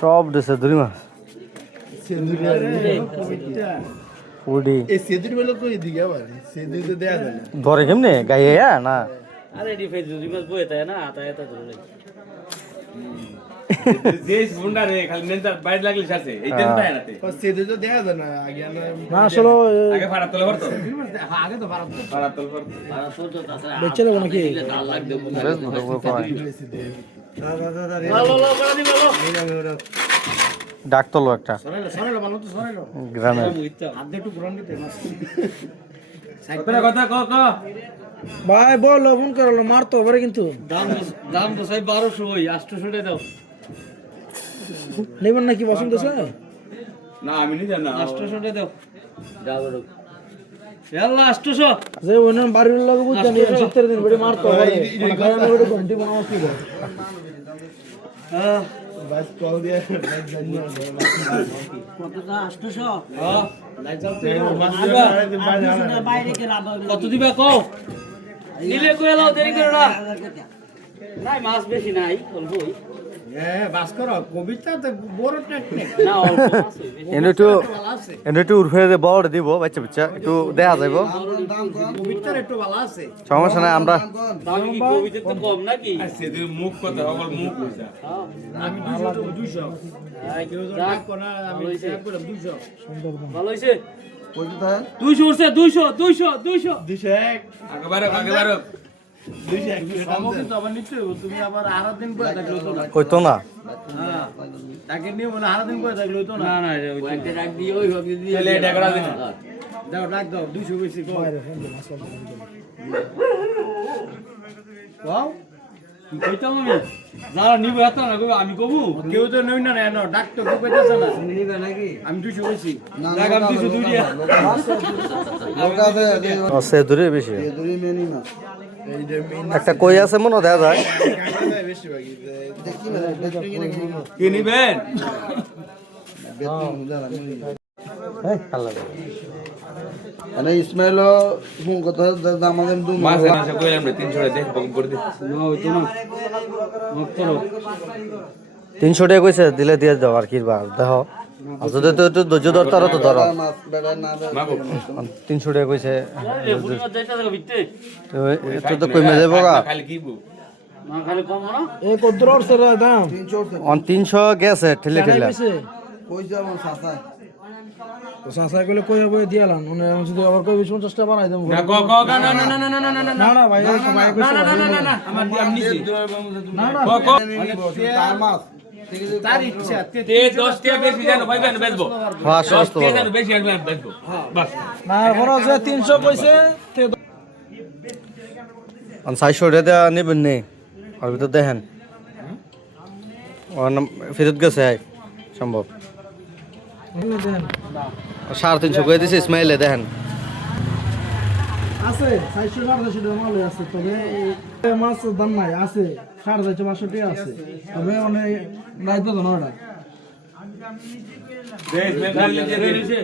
সব দেশে ধরি মাছ ধরে কেমনে গায়ে না ডাক তোলো একটা গ্রামে ভাই বল ফোন করলো মারতো পারে কিন্তু দাম তো সাই 1200 ওই 800 দাও নেবেন নাকি পছন্দ আছে না আমি নি জানা 800 দাও যাও ইয়াল্লা 800 যে ওনার বাড়ির লাগে বুঝছেন 70 দিন বেড়ে মারতো পারে গায়ে ওটা ঘন্টি বানাও কি বাস কল দিয়ে কতটা 800 হ্যাঁ বাইরে কে লাভ কত দিবা কও নিলে কই লাও দেরি করো না নাই মাছ বেশি নাই অল্পই বাস করো কবিতা তো বড় টেকনিক না অল্প মাছ এনে একটু উর্ফে বড় দিব বাচ্চা বাচ্চা একটু দেখা যাইব কবিতার একটু ভালো আছে সমস্যা নাই আমরা দাম কি কবিতে তো কম নাকি সেদিন মুখ কথা সকল মুখ হইছে আমি 200 কেউ তো ডাক কোনা আমি হিসাব করলাম 200 ভালো হইছে 200 উঠছে 200 আগেবারে 200 কিন্তু আবার নিতে হবে তুমি আবার আরো দিন পরে থাকলে তো না হইতো না হ্যাঁ তাকে নিয়ে বলে আরো দিন পরে থাকলে তো না না না ওইটা রাখ দিও ওই ভাবে দিয়ে তাহলে এটা করা দিন দাও ডাক দাও 200 বেশি কম ওয়াও কি কইতাম আমি যারা নিব এত না কইবো আমি কবু কেউ তো নই না না ডাক তো কইতাছ না নিবে নাকি আমি 200 বেশি দেখ আমি 200 দুই দিয়া সে দূরে বেশি এই যে একটা কই আছে মনে দেখা যায় বেশি ভাগি কি নিবেন ইসমাইল আমাদের মাছ আছে কইলাম 300 দে বকম করে দে না হইতো না মুক্তর 300 টাকা কইছে দিলে দিয়ে দাও আর কি বার দেখো আর যদি তো একটু ধৈর্য ধরতে তো ধরো মাছ বেড়া না 300 টাকা কইছে ফুল মাছ যাইতা যাবে ভিতরে একটু তো কমে যাবো গা খালি কি বু না খালি কম না এই কত রসের দাম 300 গেছে ঠেলে ঠেলে কই যাব সাসা তো সাসাই গুলো কই বই দিয়ালাম মানে আমি যদি আবার কই 50 টাকা বানাই দেব না ক না না না না না না না না না ভাই ভাই না না না না না আমার আমি নিছি না না ক তার মাছ তার ইচ্ছা তে 10 টাকা বেশি জানো ভাই বেন বেচবো হ্যাঁ 10 সস্তা টাকা জানো বেশি আমি বেচবো বাস না খরচ 300 কইছে তে 400 টাকা নেবেন নে আর ভিতর দেখেন ফেরত গেছে সম্ভব 350 করে দিছে ইসমাইলে দেখেন আছে 400 টাকা মাল আছে তবে এই মাছ দাম নাই আছে 450 টাকা আছে তবে মানে রাইতো না ওটা দেশ মেঘালয় যে